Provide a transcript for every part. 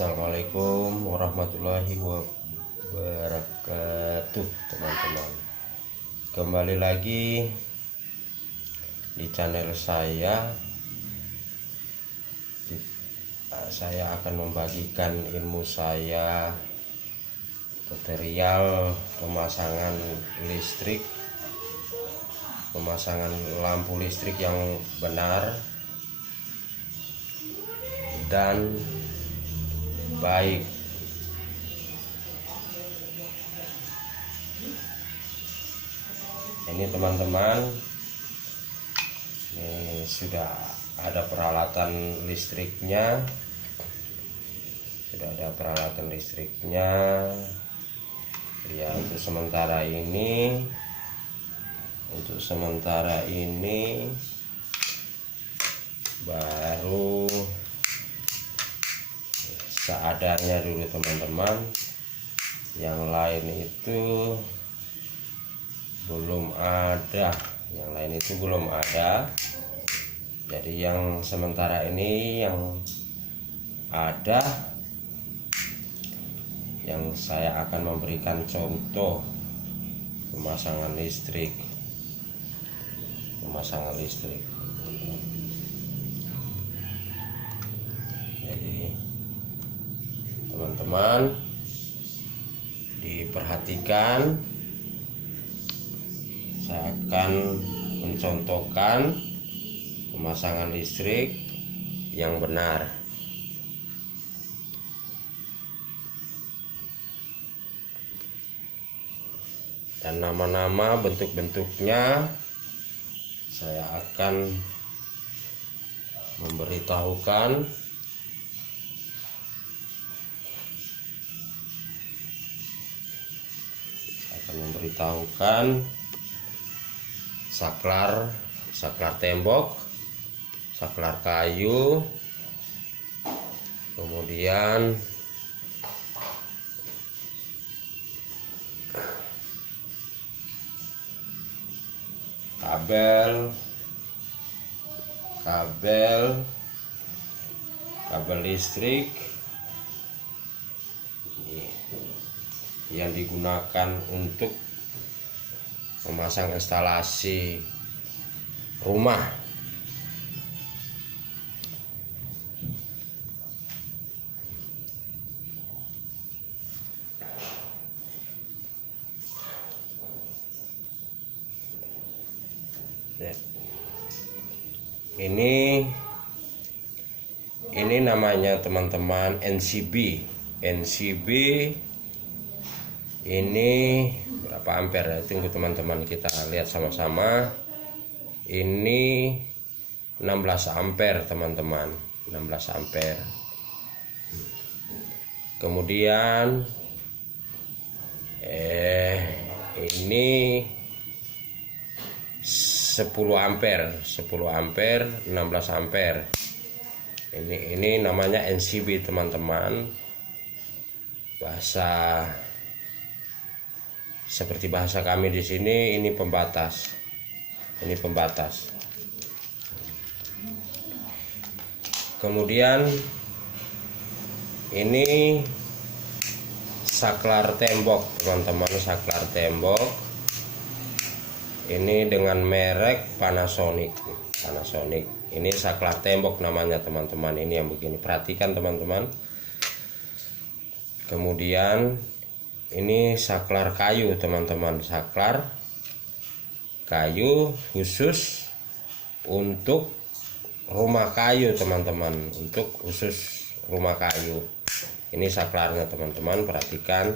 Assalamualaikum warahmatullahi wabarakatuh, teman-teman. Kembali lagi di channel saya. Saya akan membagikan ilmu saya, tutorial pemasangan listrik, pemasangan lampu listrik yang benar dan baik. Ini teman-teman, ini sudah ada peralatan listriknya, ya. Untuk sementara ini baru seadanya dulu, teman-teman. Yang lain itu belum ada, jadi yang sementara ini yang ada, yang saya akan memberikan contoh pemasangan listrik. Jadi teman-teman diperhatikan, saya akan mencontohkan pemasangan listrik yang benar. Dan nama-nama bentuk-bentuknya saya akan memberitahukan. Saklar tembok, saklar kayu, kemudian kabel listrik yang digunakan untuk memasang instalasi rumah. Ini namanya, teman-teman, NCB. Ini berapa ampere? Tunggu teman-teman, kita lihat sama-sama. Ini 16 ampere, teman-teman, 16 ampere. Kemudian ini 10 ampere, 16 ampere. Ini namanya NCB, teman-teman. Seperti bahasa kami di sini, ini pembatas. Kemudian ini saklar tembok, teman-teman, saklar tembok. Ini dengan merek Panasonic. Ini saklar tembok namanya, teman-teman. Ini yang begini, perhatikan, teman-teman. Kemudian ini saklar kayu, teman-teman, saklar kayu khusus untuk rumah kayu, teman-teman, Ini saklarnya, teman-teman, perhatikan.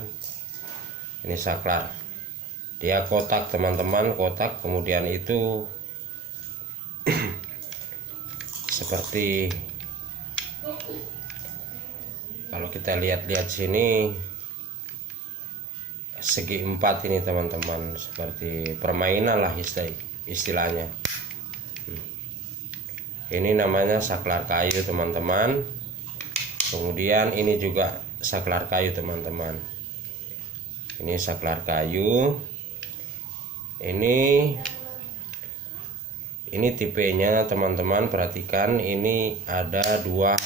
Ini saklar, dia kotak, teman-teman, kotak. Kemudian itu seperti, kalau kita lihat sini, segi empat ini, teman-teman, seperti permainan lah istilahnya. Ini namanya saklar kayu, teman-teman. Kemudian ini juga saklar kayu, teman-teman. Ini saklar kayu. Ini tipenya, teman-teman, perhatikan. Ini ada 2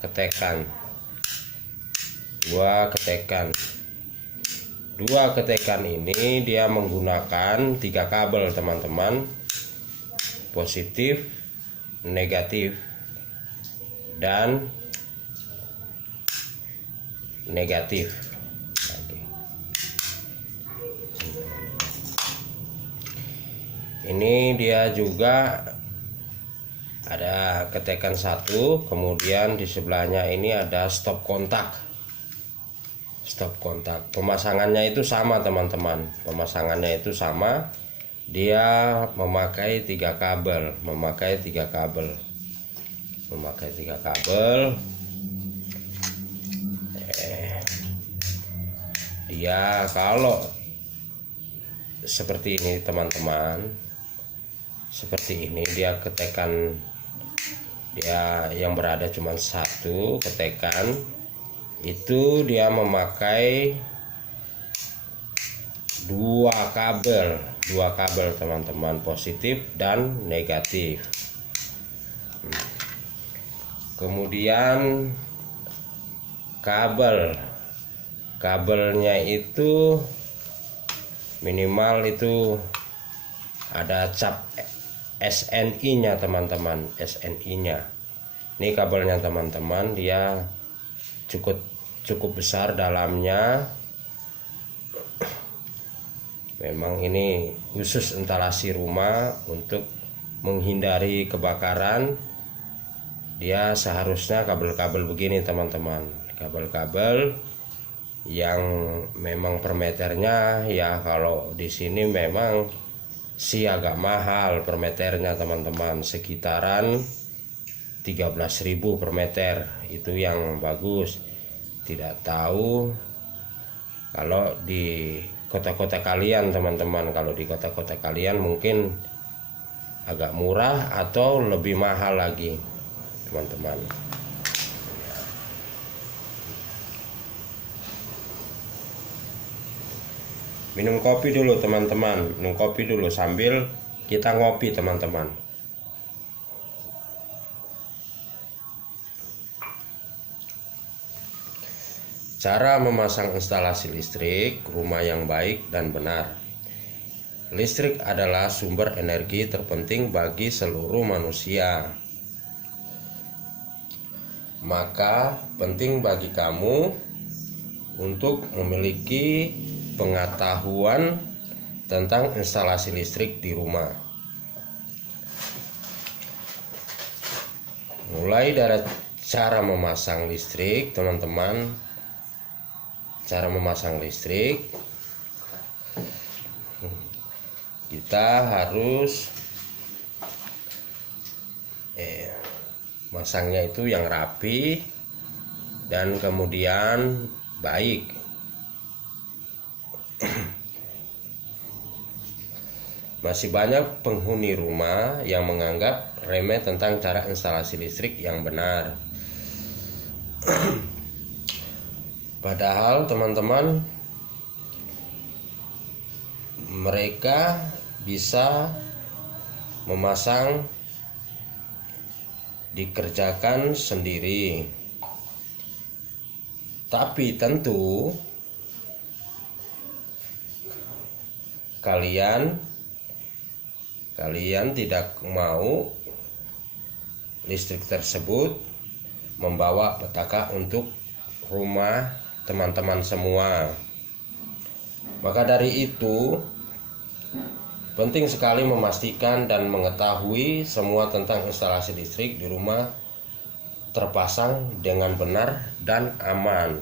ketekan. 2 ketekan. 2 ketekan ini dia menggunakan 3 kabel teman-teman, positif, negatif, dan negatif. Ini dia juga ada ketekan 1, kemudian di sebelahnya ini ada stop kontak. Stop kontak. Pemasangannya itu sama teman-teman. Pemasangannya itu sama. Dia memakai 3 kabel, memakai 3 kabel. Dia kalau seperti ini teman-teman, seperti ini dia ketekan, dia yang berada cuma 1 ketekan, itu dia memakai 2 kabel teman-teman, positif dan negatif. Kemudian kabelnya itu minimal itu ada cap SNI-nya teman-teman, SNI-nya. Ini kabelnya teman-teman, dia cukup besar dalamnya. Memang ini khusus instalasi rumah untuk menghindari kebakaran. Dia seharusnya kabel-kabel begini teman-teman, kabel-kabel yang memang per meternya ya, kalau di sini memang sih agak mahal per meternya teman-teman, sekitaran 13.000 per meter, itu yang bagus. Tidak tahu kalau di kota-kota kalian teman-teman, kalau di kota-kota kalian mungkin agak murah atau lebih mahal lagi teman-teman. Minum kopi dulu teman-teman, minum kopi dulu sambil kita ngopi teman-teman. Cara memasang instalasi listrik rumah yang baik dan benar. Listrik adalah sumber energi terpenting bagi seluruh manusia. Maka penting bagi kamu untuk memiliki pengetahuan tentang instalasi listrik di rumah. Mulai dari cara memasang listrik teman-teman. Cara memasang listrik, kita harus masangnya itu yang rapi dan kemudian baik. Masih banyak penghuni rumah yang menganggap remeh tentang cara instalasi listrik yang benar. Padahal teman-teman, mereka bisa memasang, dikerjakan sendiri. Tapi tentu kalian tidak mau listrik tersebut membawa petaka untuk rumah teman-teman semua. Maka dari itu penting sekali memastikan dan mengetahui semua tentang instalasi listrik di rumah terpasang dengan benar dan aman.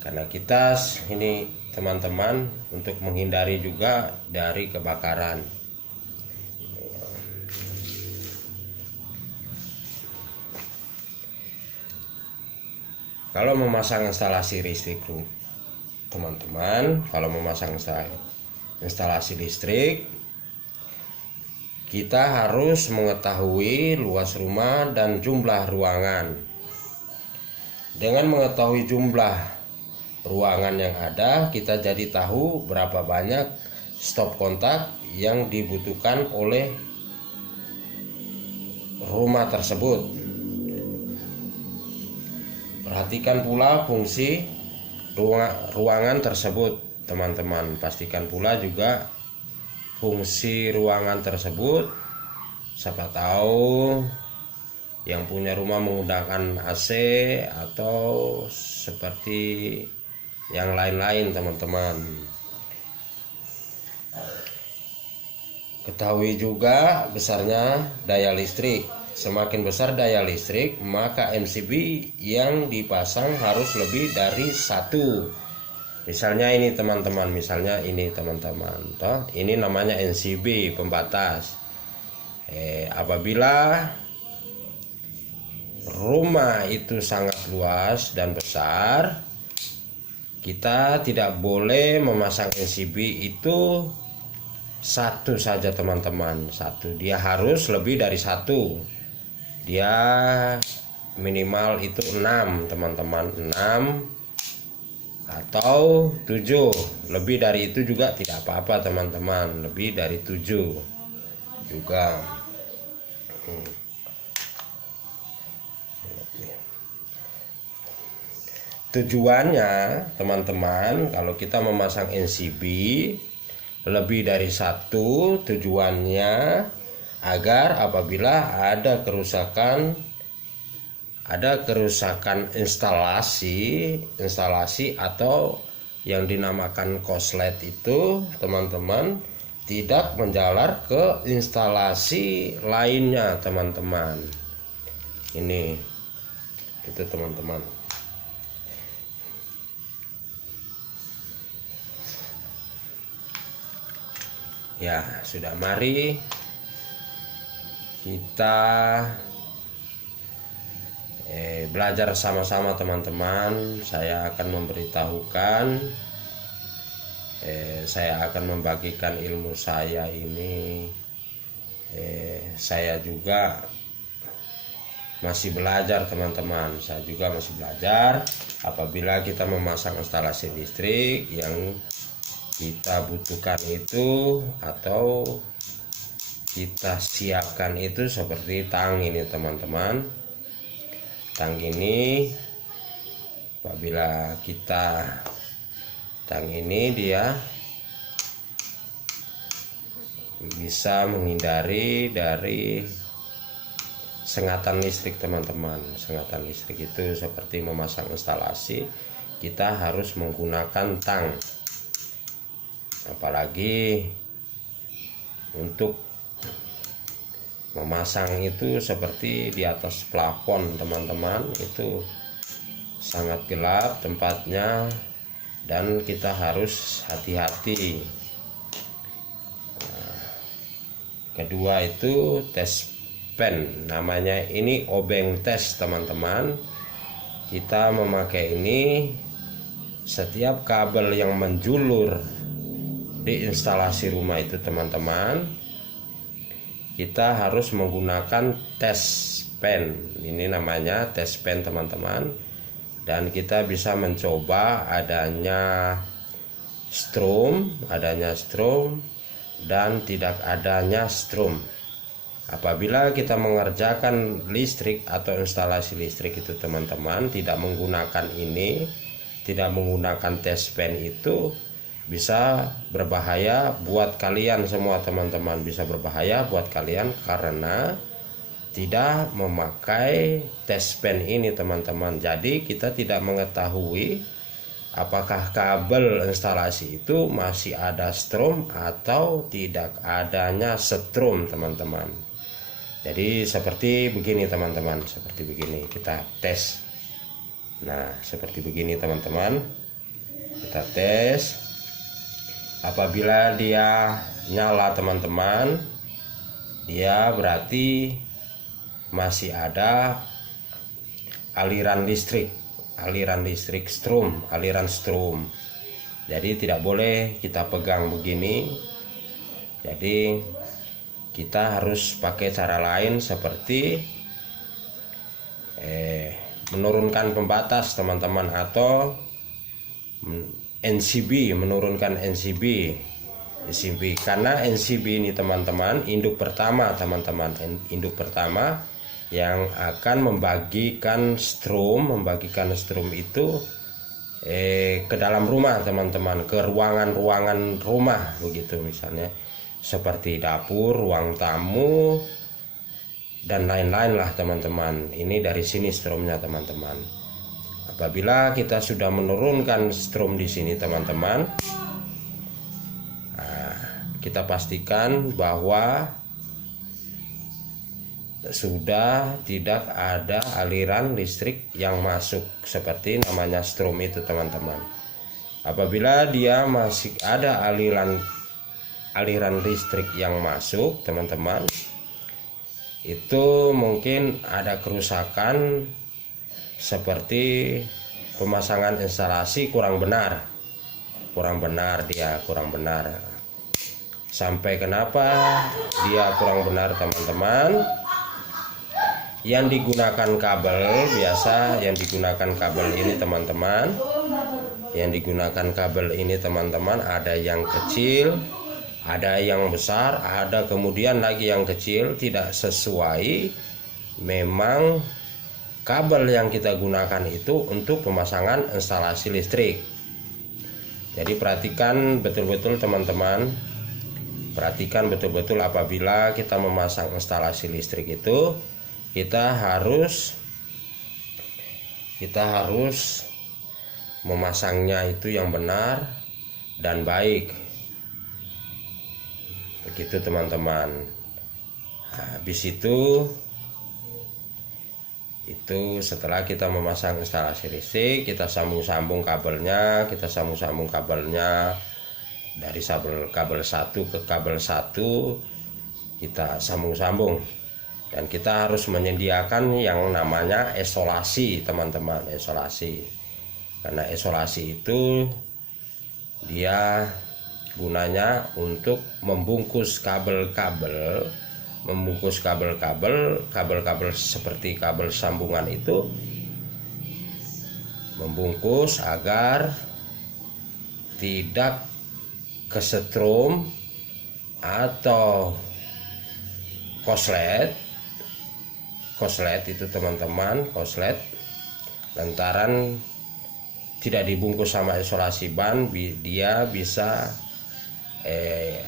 Karena kita ini teman-teman untuk menghindari juga dari kebakaran. Kalau memasang instalasi listrik teman-teman, kalau memasang instalasi listrik, kita harus mengetahui luas rumah dan jumlah ruangan. Dengan mengetahui jumlah ruangan yang ada, kita jadi tahu berapa banyak stop kontak yang dibutuhkan oleh rumah tersebut. Perhatikan pula fungsi ruangan tersebut teman-teman. Pastikan pula juga fungsi ruangan tersebut. Siapa tahu yang punya rumah menggunakan AC atau seperti yang lain-lain teman-teman. Ketahui juga besarnya daya listrik. Semakin besar daya listrik, maka MCB yang dipasang harus lebih dari satu. Misalnya ini teman-teman, toh ini namanya NCB pembatas. Apabila rumah itu sangat luas dan besar, kita tidak boleh memasang NCB itu satu saja teman-teman. Dia harus lebih dari satu. Dia minimal itu 6 teman-teman, 6 atau 7. Lebih dari itu juga tidak apa-apa teman-teman, lebih dari 7 juga. Tujuannya teman-teman, kalau kita memasang NCB lebih dari satu, tujuannya agar apabila ada kerusakan instalasi atau yang dinamakan korslet itu teman-teman tidak menjalar ke instalasi lainnya teman-teman. Ini itu teman-teman. Ya sudah, mari kita belajar sama-sama teman-teman. Saya akan memberitahukan, saya akan membagikan ilmu saya ini. Saya juga masih belajar teman-teman. Saya juga masih belajar. Apabila kita memasang instalasi listrik yang kita butuhkan itu atau kita siapkan itu seperti tang ini teman-teman. Tang ini apabila tang ini dia bisa menghindari dari sengatan listrik teman-teman. Sengatan listrik itu seperti memasang instalasi, kita harus menggunakan tang. Apalagi untuk memasang itu seperti di atas plafon teman-teman, itu sangat gelap tempatnya dan kita harus hati-hati. Kedua itu tes pen, namanya ini obeng tes teman-teman. Kita memakai ini setiap kabel yang menjulur di instalasi rumah itu teman-teman, kita harus menggunakan tes pen. Ini namanya tes pen teman-teman. Dan kita bisa mencoba adanya strom dan tidak adanya strom. Apabila kita mengerjakan listrik atau instalasi listrik itu teman-teman tidak menggunakan ini, tidak menggunakan tes pen itu, bisa berbahaya buat kalian semua teman-teman. Bisa berbahaya buat kalian karena tidak memakai tes pen ini teman-teman. Jadi kita tidak mengetahui apakah kabel instalasi itu masih ada strom atau tidak adanya strom teman-teman. Jadi seperti begini teman-teman, seperti begini kita tes. Nah seperti begini teman-teman, kita tes. Apabila dia nyala teman-teman, dia berarti masih ada aliran listrik aliran strom. Jadi tidak boleh kita pegang begini. Jadi kita harus pakai cara lain seperti menurunkan pembatas teman-teman, atau menurunkan NCB karena NCB ini teman-teman induk pertama yang akan membagikan strom itu ke dalam rumah teman-teman, ke ruangan-ruangan rumah begitu, misalnya seperti dapur, ruang tamu dan lain-lain lah teman-teman. Ini dari sini stromnya teman-teman. Apabila kita sudah menurunkan strom di sini teman-teman, kita pastikan bahwa sudah tidak ada aliran listrik yang masuk, seperti namanya strom itu teman-teman. Apabila dia masih ada aliran listrik yang masuk teman-teman, itu mungkin ada kerusakan seperti pemasangan instalasi kurang benar. Sampai kenapa dia kurang benar teman-teman? Yang digunakan kabel biasa, yang digunakan kabel ini teman-teman, ada yang kecil, ada yang besar, ada kemudian lagi yang kecil, tidak sesuai. Memang kabel yang kita gunakan itu untuk pemasangan instalasi listrik. Jadi perhatikan betul-betul teman-teman, apabila kita memasang instalasi listrik itu, kita harus memasangnya itu yang benar dan baik, begitu teman-teman. Habis itu setelah kita memasang instalasi listrik, kita sambung kabelnya dari kabel satu ke kabel satu, kita sambung. Dan kita harus menyediakan yang namanya isolasi teman-teman, karena isolasi itu dia gunanya untuk membungkus kabel-kabel seperti kabel sambungan itu, membungkus agar tidak kesetrum atau koslet itu teman-teman, lantaran tidak dibungkus sama isolasi ban, dia bisa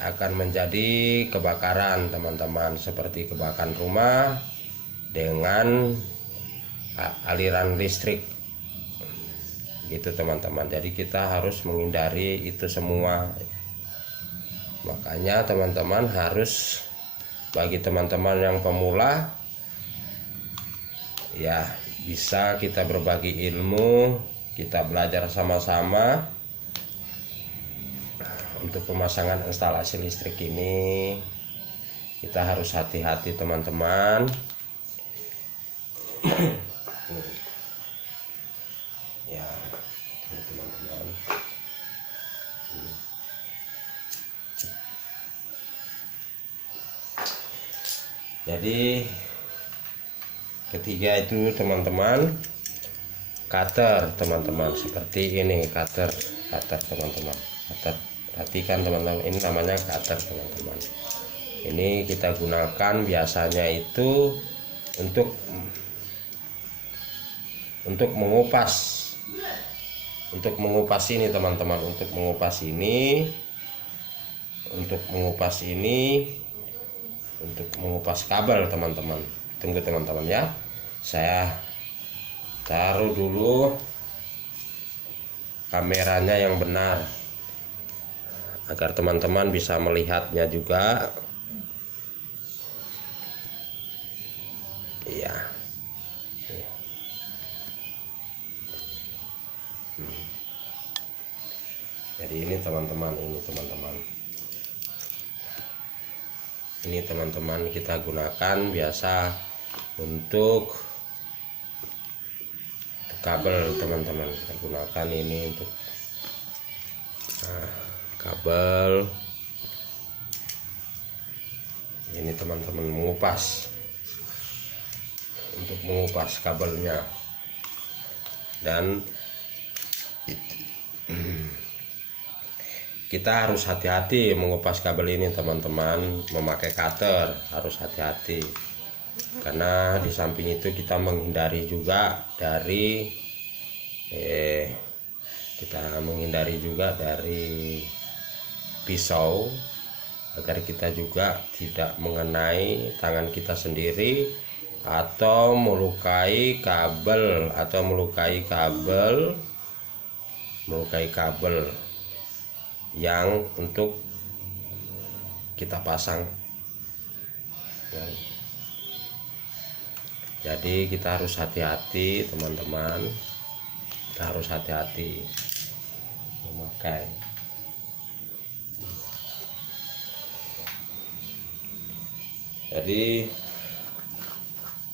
akan menjadi kebakaran teman-teman, seperti kebakaran rumah dengan aliran listrik gitu teman-teman. Jadi kita harus menghindari itu semua. Makanya teman-teman harus, bagi teman-teman yang pemula ya, bisa kita berbagi ilmu, kita belajar sama-sama untuk pemasangan instalasi listrik ini. Kita harus hati-hati teman-teman. Ya teman-teman, jadi ketiga itu teman-teman, cutter teman-teman, seperti ini cutter teman-teman. Perhatikan teman-teman, ini namanya cutter teman-teman. Ini kita gunakan biasanya itu untuk mengupas ini teman-teman, untuk mengupas kabel teman-teman. Tunggu teman-teman ya, saya taruh dulu kameranya yang benar agar teman-teman bisa melihatnya juga. Iya. Jadi ini teman-teman, ini teman-teman kita gunakan biasa untuk kabel teman-teman. Kita gunakan ini untuk kabel ini teman-teman, untuk mengupas kabelnya. Dan kita harus hati-hati mengupas kabel ini teman-teman, memakai cutter harus hati-hati. karena di samping itu kita menghindari juga dari pisau, agar kita juga tidak mengenai tangan kita sendiri atau melukai kabel yang untuk kita pasang ya. Jadi kita harus hati-hati teman-teman, kita harus hati-hati memakai. Jadi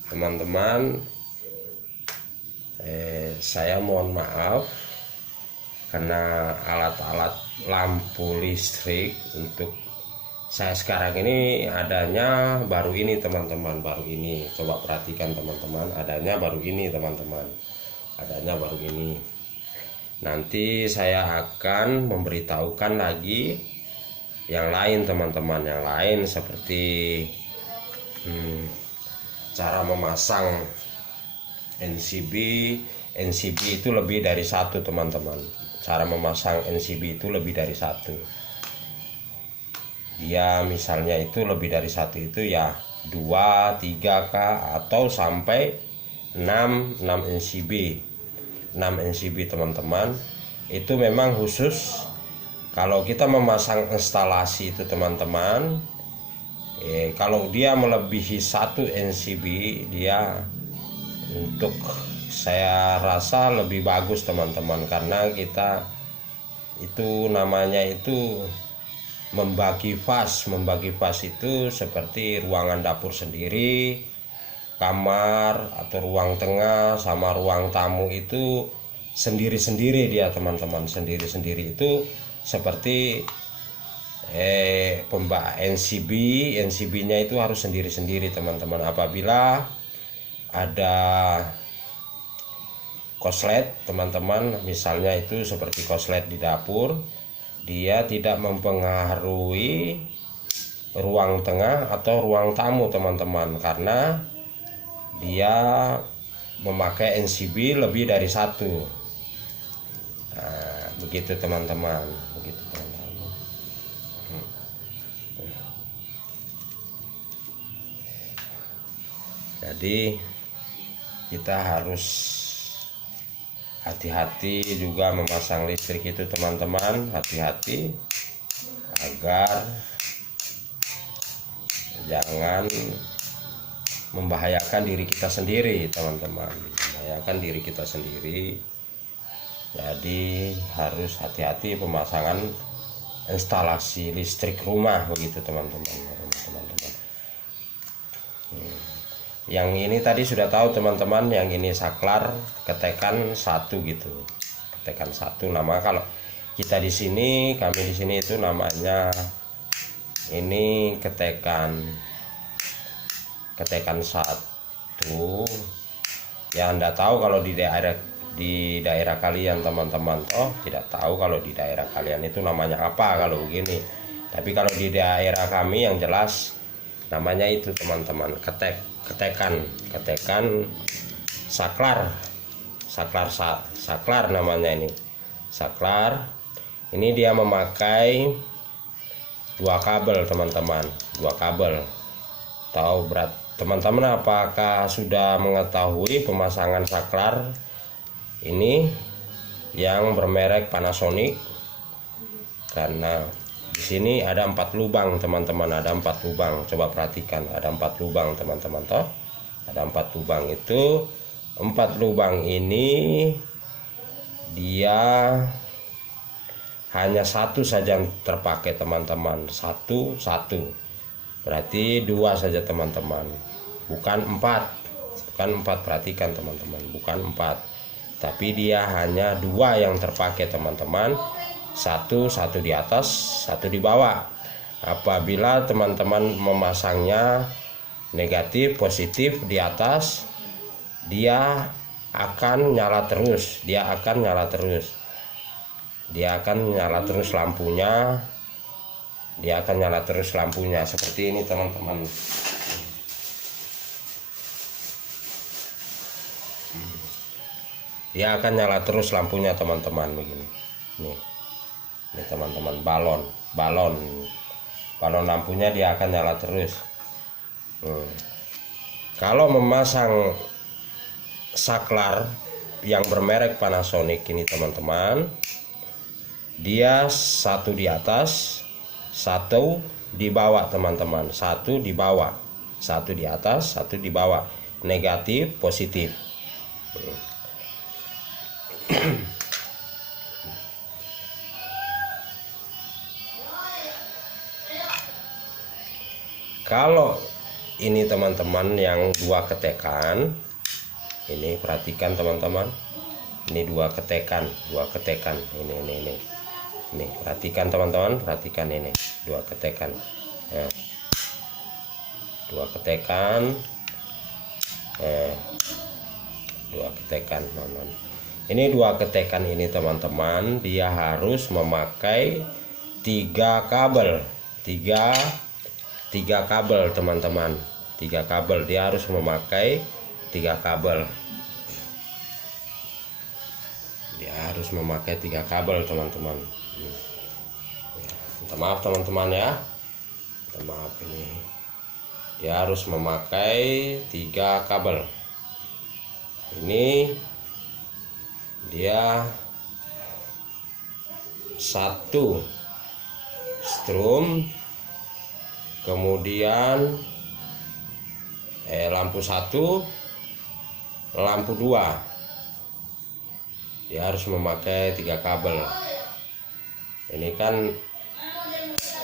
teman-teman, saya mohon maaf karena alat-alat lampu listrik untuk saya sekarang ini adanya baru ini teman-teman, baru ini. Coba perhatikan teman-teman, adanya baru ini teman-teman, adanya baru ini. Nanti saya akan memberitahukan lagi yang lain teman-teman, yang lain seperti cara memasang NCB itu lebih dari satu teman-teman. Cara memasang NCB itu lebih dari satu. Dia misalnya itu lebih dari satu itu ya 2, 3K atau sampai 6 NCB. 6 NCB teman-teman. Itu memang khusus kalau kita memasang instalasi itu teman-teman. Kalau dia melebihi 1 NCB, dia untuk saya rasa lebih bagus teman-teman, karena kita itu namanya itu membagi fas itu seperti ruangan dapur sendiri, kamar atau ruang tengah sama ruang tamu itu sendiri-sendiri dia teman-teman, sendiri-sendiri itu seperti NCB-nya itu harus sendiri-sendiri teman-teman. Apabila ada koslet teman-teman, misalnya itu seperti koslet di dapur, dia tidak mempengaruhi ruang tengah atau ruang tamu teman-teman, karena dia memakai NCB lebih dari satu. Nah, begitu teman-teman, begitu teman-teman. Jadi kita harus hati-hati juga memasang listrik itu teman-teman, hati-hati agar jangan membahayakan diri kita sendiri teman-teman, membahayakan diri kita sendiri. Jadi harus hati-hati pemasangan instalasi listrik rumah begitu teman-teman. Yang ini tadi sudah tahu teman-teman, yang ini saklar ketekan 1 gitu, ketekan 1 nama. Kalau kita di sini, kami di sini itu namanya ini ketekan 1 ya. Anda tahu kalau di daerah kalian teman-teman, tidak tahu kalau di daerah kalian itu namanya apa kalau begini. Tapi kalau di daerah kami yang jelas namanya itu teman-teman, ketekan saklar namanya ini saklar. Ini dia memakai 2 kabel teman-teman, 2 kabel. Tahu berat teman-teman, apakah sudah mengetahui pemasangan saklar ini yang bermerek Panasonic? Karena di sini ada 4 lubang teman-teman, ada 4 lubang. Coba perhatikan, ada 4 lubang teman-teman, toh ada 4 lubang. Itu 4 lubang ini dia hanya 1 saja yang terpakai teman-teman, satu berarti 2 saja teman-teman, bukan 4, perhatikan teman-teman, bukan 4, tapi dia hanya 2 yang terpakai teman-teman. Satu di atas, 1 di bawah. Apabila teman-teman memasangnya negatif positif di atas, dia akan nyala terus, lampunya, seperti ini teman-teman. dia akan nyala terus lampunya teman-teman. Begini ini teman-teman, balon lampunya dia akan nyala terus. Kalau memasang saklar yang bermerek Panasonic ini teman-teman, dia satu di atas, satu di bawah teman-teman, satu di bawah, satu di atas, satu di bawah, negatif positif. Kalau ini teman-teman yang dua ketekan, ini perhatikan teman-teman, ini dua ketekan, ini perhatikan teman-teman, perhatikan ini dua ketekan, ya. Dua ketekan, ini dua ketekan ini teman-teman, dia harus memakai tiga kabel teman-teman, tiga kabel, dia harus memakai tiga kabel, teman-teman. Minta maaf teman-teman ya, maaf, ini dia harus memakai tiga kabel. Ini dia satu strum, kemudian lampu satu, lampu dua, dia harus memakai tiga kabel. Ini kan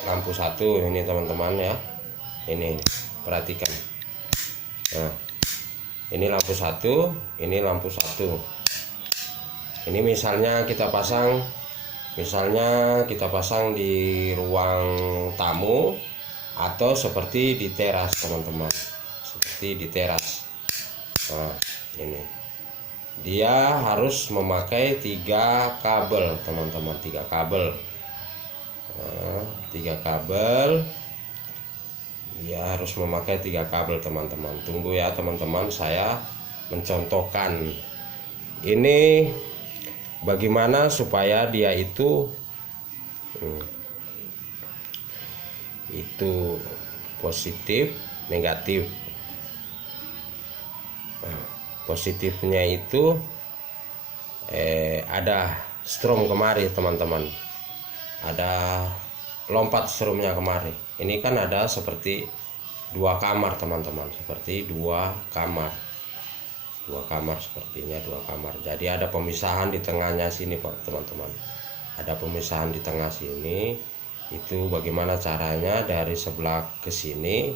lampu satu ini teman-teman ya, ini perhatikan. Nah, ini lampu satu, ini lampu satu. Ini misalnya kita pasang di ruang tamu atau seperti di teras teman-teman, seperti di teras. Nah, ini dia harus memakai tiga kabel teman-teman, tiga kabel. Nah, tiga kabel, dia harus memakai tiga kabel teman-teman. Tunggu ya teman-teman, saya mencontohkan ini bagaimana supaya dia itu positif negatif. Nah, positifnya itu ada strum kemari teman-teman, ada lompat strumnya kemari. Ini kan ada seperti dua kamar teman-teman, seperti dua kamar sepertinya dua kamar. Jadi ada pemisahan di tengahnya sini Pak teman-teman, ada pemisahan di tengah sini. Itu bagaimana caranya dari sebelah ke sini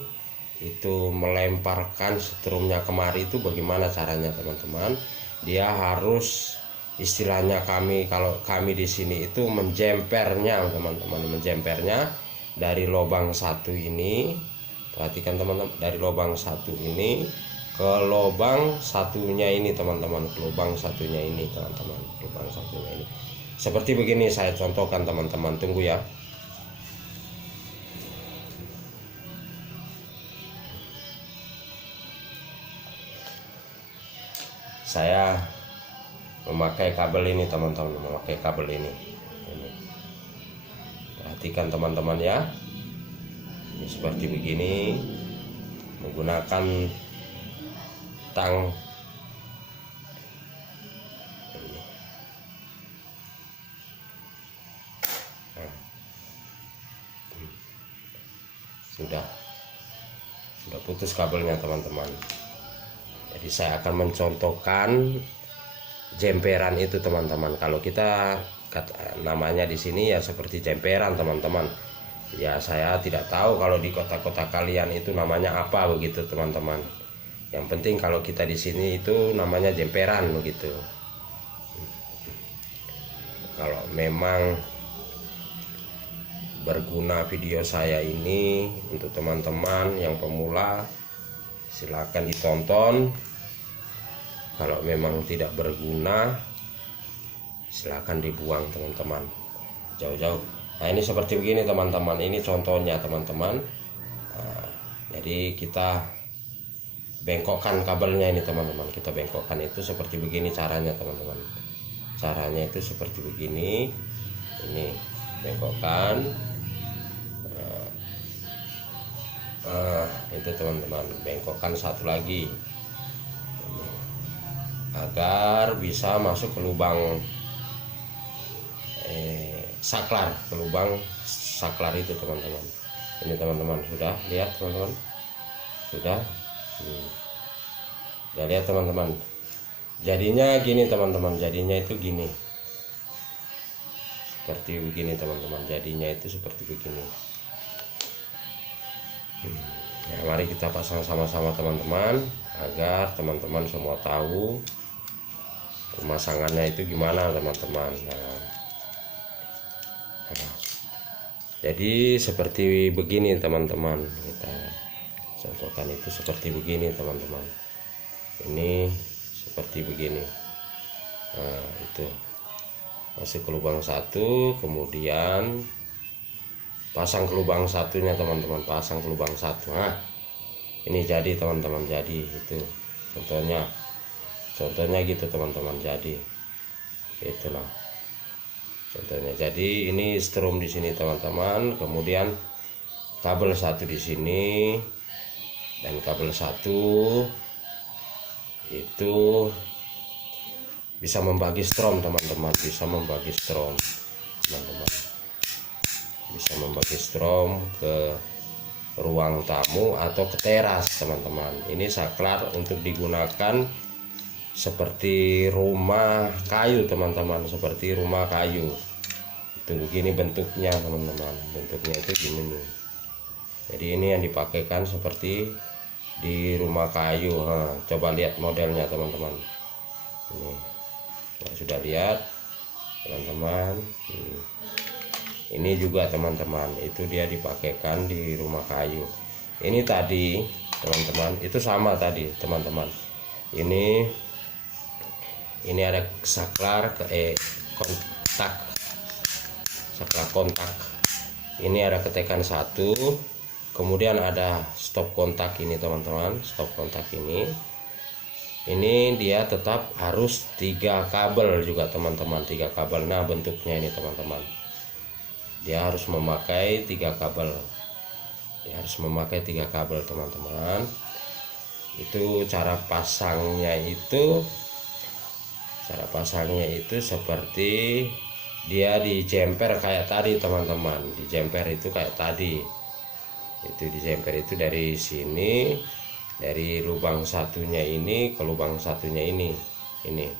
itu melemparkan strumnya kemari, itu bagaimana caranya teman-teman. Dia harus istilahnya kalau kami di sini itu menjempernya teman-teman, menjempernya dari lubang satu ini. Perhatikan teman-teman, dari lubang satu ini ke lubang satunya ini teman-teman, ke lubang satunya ini teman-teman, lubang satunya ini. Seperti begini saya contohkan teman-teman, tunggu ya. Saya memakai kabel ini teman-teman, memakai kabel ini. Perhatikan teman-teman ya, ini seperti begini, menggunakan tang. Sudah putus kabelnya teman-teman. Jadi saya akan mencontohkan jemperan itu teman-teman. Kalau kita namanya di sini ya seperti jemperan teman-teman. Ya saya tidak tahu kalau di kota-kota kalian itu namanya apa begitu teman-teman. Yang penting kalau kita di sini itu namanya jemperan begitu. Kalau memang berguna video saya ini untuk teman-teman yang pemula, silakan ditonton. Kalau memang tidak berguna, silakan dibuang teman-teman, jauh-jauh. Nah ini seperti begini teman-teman, ini contohnya teman-teman. Nah, jadi kita bengkokkan kabelnya ini teman-teman. Kita bengkokkan itu seperti begini caranya teman-teman. Caranya itu seperti begini. Ini bengkokkan. Itu teman-teman, bengkokkan satu lagi agar bisa masuk ke lubang saklar, ke lubang saklar itu teman-teman. Ini teman-teman, sudah lihat teman-teman, sudah udah lihat teman-teman. Jadinya gini teman-teman, jadinya itu gini, seperti begini teman-teman. Jadinya itu seperti begini. Ya, mari kita pasang sama-sama teman-teman, agar teman-teman semua tahu pemasangannya itu gimana teman-teman. Jadi seperti begini teman-teman, kita contohkan itu seperti begini teman-teman. Ini seperti begini. Nah, itu masuk ke lubang satu, kemudian pasang ke lubang satunya teman-teman, pasang ke lubang satu. Nah, ini jadi teman-teman, jadi itu contohnya gitu teman-teman. Jadi itulah contohnya. Jadi ini strom di sini teman-teman, kemudian kabel satu di sini, dan kabel satu itu bisa membagi strom teman-teman, bisa membagi strom teman-teman, bisa membagi strom ke ruang tamu atau ke teras teman-teman. Ini saklar untuk digunakan seperti rumah kayu teman-teman, seperti rumah kayu itu begini bentuknya teman-teman. Bentuknya itu gini nih. Jadi ini yang dipakaikan seperti di rumah kayu. Nah, coba lihat modelnya teman-teman. Ini nah, sudah lihat teman-teman. Ini juga teman-teman, itu dia dipakaikan di rumah kayu. Ini tadi teman-teman, itu sama tadi teman-teman. Ini ada saklar kontak, saklar kontak. Ini ada ketekan satu, kemudian ada stop kontak ini teman-teman. Stop kontak ini dia tetap harus 3 kabel juga teman-teman, 3 kabel. Nah, bentuknya ini teman-teman, dia harus memakai 3 kabel. Dia harus memakai 3 kabel teman-teman. Itu cara pasangnya itu seperti dia dijemper kayak tadi teman-teman. Dijemper itu kayak tadi. Itu dijemper itu dari sini, dari lubang satunya ini ke lubang satunya ini. Nah,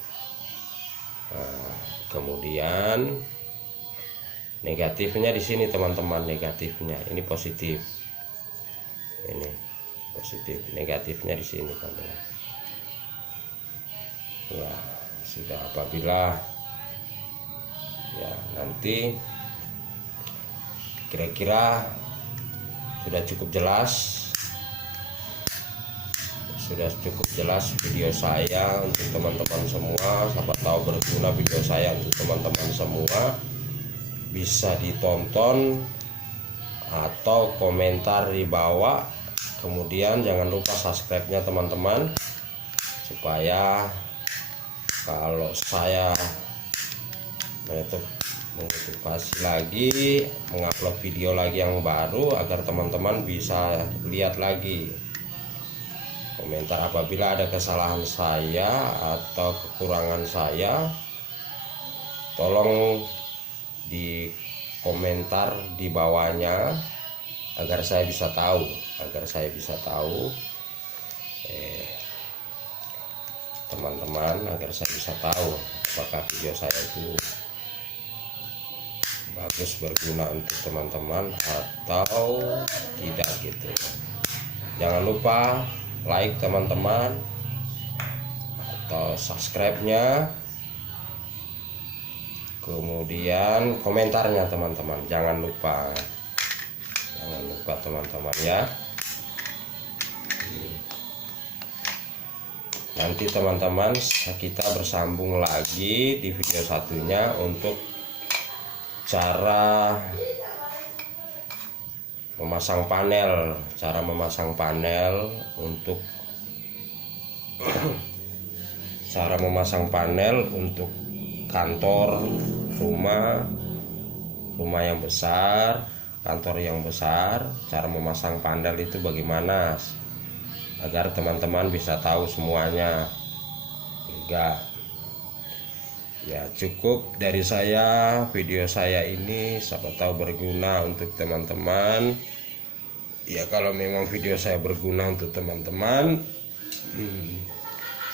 kemudian negatifnya di sini teman-teman, negatifnya ini positif, ini positif, negatifnya di sini teman-teman. Ya sudah, apabila ya nanti kira-kira sudah cukup jelas video saya untuk teman-teman semua. Siapa tahu berguna video saya untuk teman-teman semua. Bisa ditonton atau komentar di bawah. Kemudian jangan lupa subscribe-nya teman-teman, supaya kalau saya motivasi lagi mengupload video lagi yang baru, agar teman-teman bisa lihat lagi komentar. Apabila ada kesalahan saya atau kekurangan saya, tolong di komentar di bawahnya, agar saya bisa tahu, teman-teman, agar saya bisa tahu apakah video saya itu bagus, berguna untuk teman-teman atau tidak gitu. Jangan lupa like teman-teman, atau subscribe-nya, kemudian komentarnya teman-teman. Jangan lupa teman-teman ya. Nanti teman-teman kita bersambung lagi di video satunya untuk cara memasang panel, untuk cara memasang panel untuk kantor, rumah yang besar, kantor yang besar. Cara memasang panel itu bagaimana, agar teman-teman bisa tahu semuanya juga. Ya, cukup dari saya. Video saya ini siapa tahu berguna untuk teman-teman. Ya, kalau memang video saya berguna untuk teman-teman,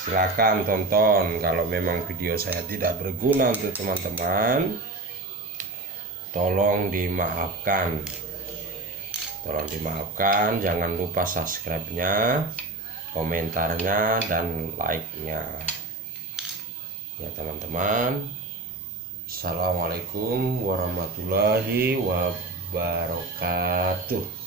silakan tonton. Kalau memang video saya tidak berguna untuk teman-teman, tolong dimaafkan. Jangan lupa subscribe-nya, komentarnya, dan like-nya. Ya teman-teman, assalamualaikum warahmatullahi wabarakatuh.